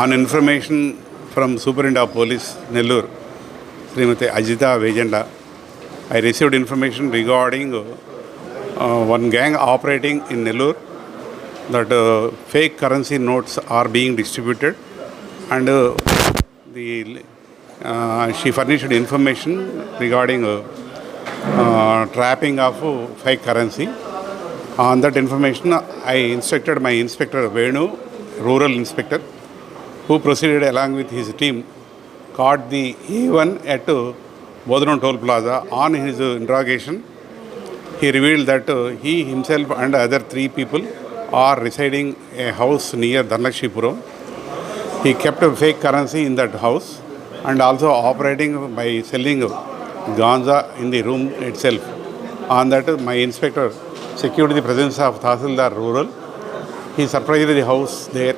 On information from superintendent of police Nellore Shrimati Ajitha Vejendla I received information regarding one gang operating in Nellore that fake currency notes are being distributed and the she furnished information regarding trapping of fake currency on that information I instructed my inspector Venu rural inspector who proceeded along with his team, caught the A1 at uh, Bodhran Toll Plaza. On his uh, interrogation, he revealed that he himself and other three people are residing a house near Dhanlakshipuram. He kept a fake currency in that house and also operating by selling ganja in the room itself. On that, my inspector secured the presence of Tahsildar Rural. He surprised the house there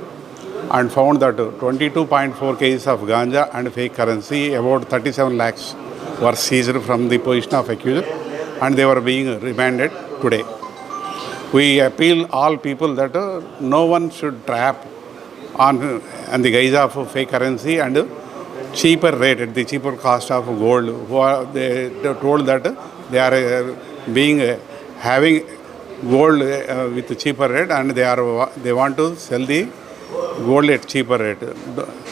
and found that 22.4 kgs of ganja and fake currency, about 37 lakhs, were seized from the position of accused and they were being remanded today. We appeal all people that uh, no one should trap on, on the guise of fake currency and cheaper rate at the cheaper cost of gold. Who are they, they told that they are uh, being uh, having gold uh, with cheaper rate and they are they want to sell the gold at cheaper rate.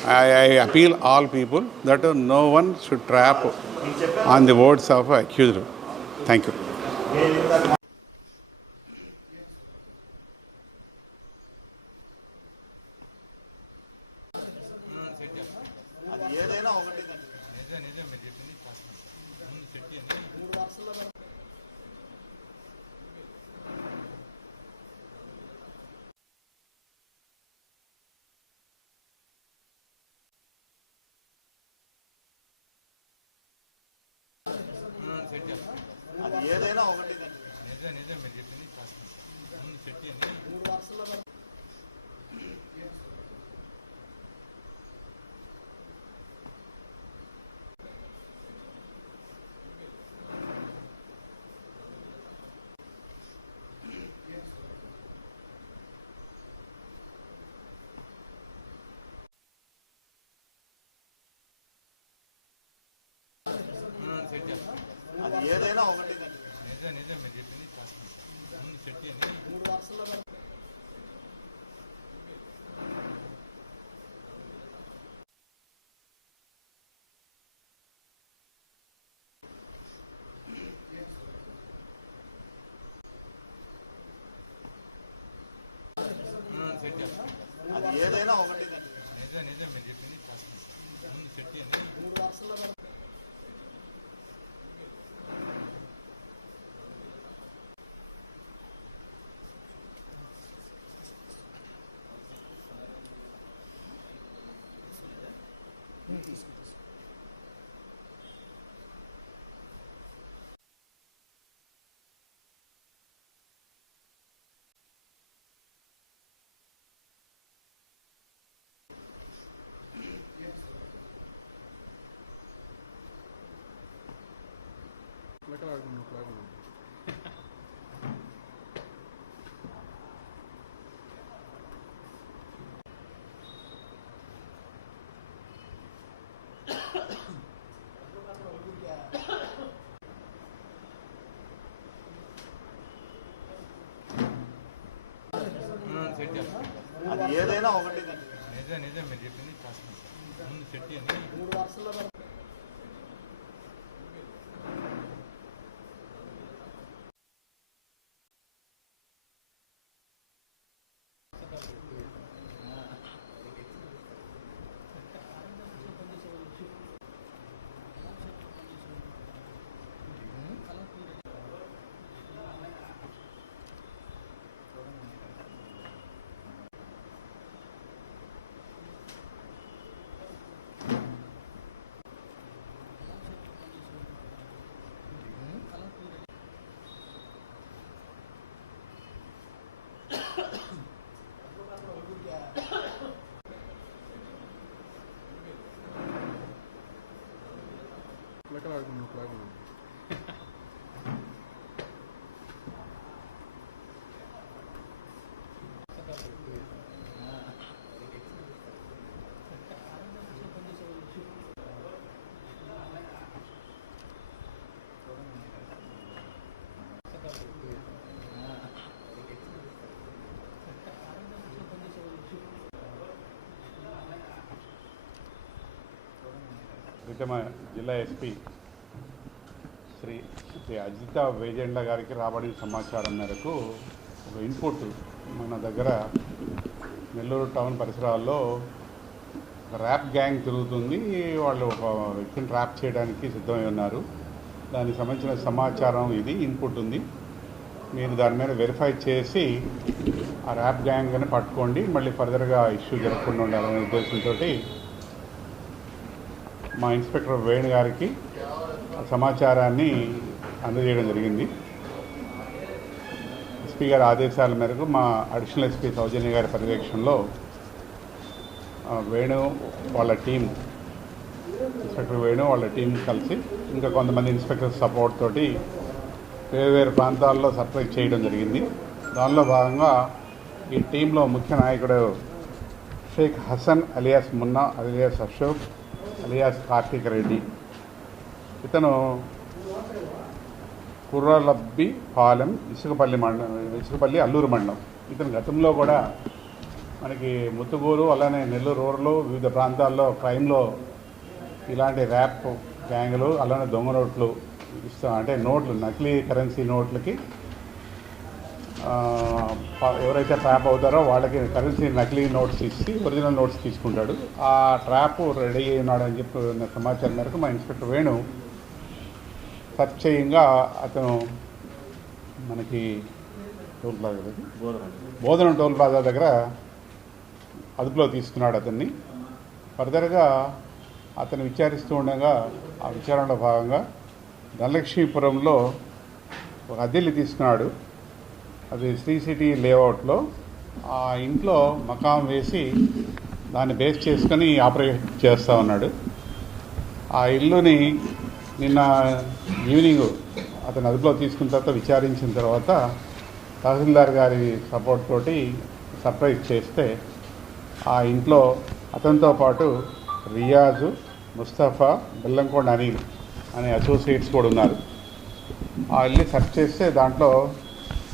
I, I appeal all people that no one should trap on the words of accused. Thank you. ఏదైనా ఒకటి నిజం నిజం మీరు చెప్పింది మూడు లక్షల ఏదైనా ఒకటి. నిజం నిజం మీరు నిజం నిజం మీరు అది ఏదైనా ఒకటి. నిజం నిజం మీరు Like I. ఏదైనా ఒకటి నిజం నిజం మీరు చెప్పింది చెట్టి ప్రీతమ జిల్లా ఎస్పీ శ్రీ శ్రీ అజిత వేజెండ్ల గారికి రాబడిన సమాచారం మేరకు ఒక ఇన్పుట్ మన దగ్గర నెల్లూరు టౌన్ పరిసరాల్లో ఒక ర్యాప్ గ్యాంగ్ తిరుగుతుంది. వాళ్ళు ఒక వ్యక్తిని ర్యాప్ చేయడానికి సిద్ధమై ఉన్నారు. దానికి సంబంధించిన సమాచారం ఇది ఇన్పుట్ ఉంది. మీరు దాని మీద వెరిఫై చేసి ఆ ర్యాప్ గ్యాంగ్ అని పట్టుకోండి. మళ్ళీ ఫర్దర్గా ఇష్యూ జరగకుండా ఉండాలనే ఉద్దేశంతో మా ఇన్స్పెక్టర్ వేణు గారికి సమాచారాన్ని అందజేయడం జరిగింది. ఎస్పీ గారి ఆదేశాల మేరకు మా అడిషనల్ ఎస్పీ సౌజన్య గారి పర్యవేక్షణలో వేణు వాళ్ళ టీం ఇన్స్పెక్టర్ వేణు వాళ్ళ టీం కలిసి ఇంకా కొంతమంది ఇన్స్పెక్టర్ సపోర్ట్ తోటి వేరు వేరు ప్రాంతాల్లో సర్ప్రైజ్ చేయడం జరిగింది. దానిలో భాగంగా ఈ టీంలో ముఖ్య నాయకుడు Sheikh Hasan alias Munna alias Ashok alias Karthik Reddy. ఇతను కుర్రలబ్బి పాలెం ఇసుకపల్లి మండలం ఇసుకపల్లి అల్లూరు మండలం. ఇతను గతంలో కూడా మనకి ముత్తుగూరు అలానే నెల్లూరు రూరల్ వివిధ ప్రాంతాల్లో క్రైమ్లో ఇలాంటి ర్యాప్ గ్యాంగ్లు అలానే దొంగ నోట్లు ఇస్తాం అంటే నోట్లు నకిలీ కరెన్సీ నోట్లకి ఎవరైతే ట్రాప్ అవుతారో వాళ్ళకి కరెన్సీ నకిలీ నోట్స్ ఇచ్చి ఒరిజినల్ నోట్స్ తీసుకుంటాడు. ఆ ట్రాప్ రెడీ అయి అని చెప్పి సమాచారం మేరకు మా ఇన్స్పెక్టర్ వేణు సర్చ్ చేయంగా అతను మనకి టోల్ ప్లాజా దగ్గర బోధన టోల్ ప్లాజా దగ్గర అదుపులో తీసుకున్నాడు అతన్ని. ఫర్దర్గా అతను విచారిస్తూ ఉండగా ఆ విచారణలో భాగంగా ధనలక్ష్మీపురంలో ఒక అద్దెల్ని తీసుకున్నాడు. అది శ్రీ సిటీ లేఅవుట్లో ఆ ఇంట్లో మకాం వేసి దాన్ని బేస్ చేసుకొని ఆపరేట్ చేస్తూ ఉన్నాడు. ఆ ఇల్లుని నిన్న ఈవినింగ్ అతను అదుపులో తీసుకున్న తర్వాత విచారించిన తర్వాత తహసీల్దార్ గారి సపోర్ట్ తోటి సర్ప్రైజ్ చేస్తే ఆ ఇంట్లో అతనితో పాటు రియాజు ముస్తఫా బెల్లంకొండ అనిల్ అనే అసోసియేట్స్ కూడా ఉన్నారు. ఆ ఇల్లు సెర్చ్ చేస్తే దాంట్లో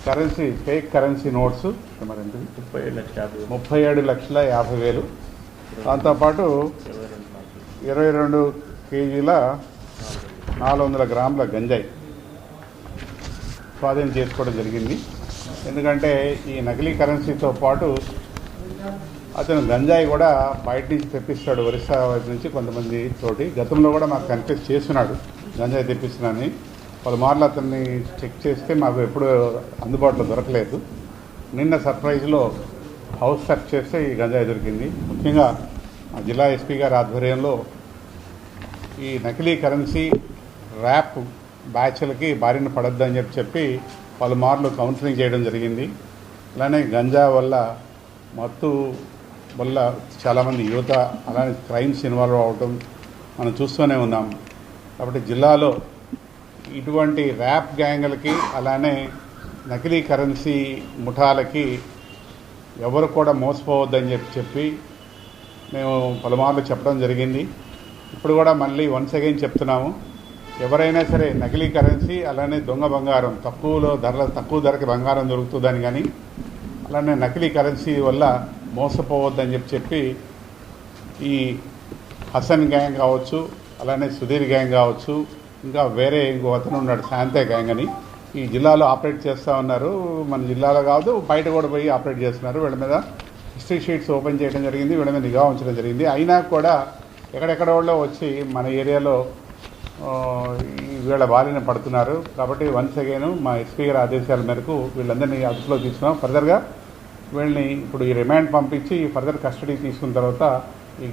కరెన్సీ ఫేక్ కరెన్సీ నోట్స్. మరి ముప్పై ఏడు లక్షల యాభై వేలు. ముప్పై ఏడు లక్షల యాభై వేలు. దాంతోపాటు ఇరవై రెండు కేజీల నాలుగు వందల గ్రాముల గంజాయి స్వాధీనం చేసుకోవడం జరిగింది. ఎందుకంటే ఈ నకిలీ కరెన్సీతో పాటు అతను గంజాయి కూడా బయట నుంచి తెప్పిస్తాడు ఒరిస్సా వైపు నుంచి కొంతమంది తోటి. గతంలో కూడా మాకు కన్ఫ్యూజ్ చేస్తున్నాడు గంజాయి తెప్పిస్తున్నానని. పలుమార్లు అతన్ని చెక్ చేస్తే మాకు ఎప్పుడు అందుబాటులో దొరకలేదు. నిన్న సర్ప్రైజ్లో హౌస్ సెర్చ్ చేస్తే ఈ గంజాయి దొరికింది. ముఖ్యంగా మా జిల్లా ఎస్పీ గారి ఆధ్వర్యంలో ఈ నకిలీ కరెన్సీ ర్యాప్ బ్యాచ్లకి బారిన పడొద్దని చెప్పి చెప్పి పలుమార్లు కౌన్సిలింగ్ చేయడం జరిగింది. అలానే గంజా వల్ల మత్తు వల్ల చాలామంది యువత అలానే క్రైమ్స్ ఇన్వాల్వ్ అవటం మనం చూస్తూనే ఉన్నాం. కాబట్టి జిల్లాలో ఇటువంటి ర్యాప్ గ్యాంగులకి అలానే నకిలీ కరెన్సీ ముఠాలకి ఎవరు కూడా మోసపోవద్దని చెప్పి చెప్పి మేము పలుమార్లు చెప్పడం జరిగింది. ఇప్పుడు కూడా మళ్ళీ వన్స్ అగైన్ చెప్తున్నాము. ఎవరైనా సరే నకిలీ కరెన్సీ అలానే దొంగ బంగారం తక్కువలో ధరల తక్కువ ధరకి బంగారం దొరుకుతుందని కానీ అలానే నకిలీ కరెన్సీ వల్ల మోసపోవద్దని చెప్పి చెప్పి ఈ హసన్ గ్యాంగ్ కావచ్చు అలానే సుధీర్ గ్యాంగ్ కావచ్చు ఇంకా వేరే ఇంకో అతను ఉన్నాడు శాంతే గ్యాంగ్ అని ఈ జిల్లాలో ఆపరేట్ చేస్తూ ఉన్నారు. మన జిల్లాలో కాదు బయట కూడా పోయి ఆపరేట్ చేస్తున్నారు. వీళ్ళ మీద హిస్టరీ షీట్స్ ఓపెన్ చేయడం జరిగింది వీళ్ళ మీద నిఘా ఉంచడం జరిగింది. అయినా కూడా ఎక్కడెక్కడ వాళ్ళు వచ్చి మన ఏరియాలో వీళ్ళ బారిన పడుతున్నారు. కాబట్టి వన్స్ అగైన్ మా ఎస్పీ గారి ఆదేశాల మేరకు వీళ్ళందరినీ అదుపులో తీసుకున్నాం. ఫర్దర్గా వీళ్ళని ఇప్పుడు ఈ రిమాండ్ పంపించి ఫర్దర్ కస్టడీ తీసుకున్న తర్వాత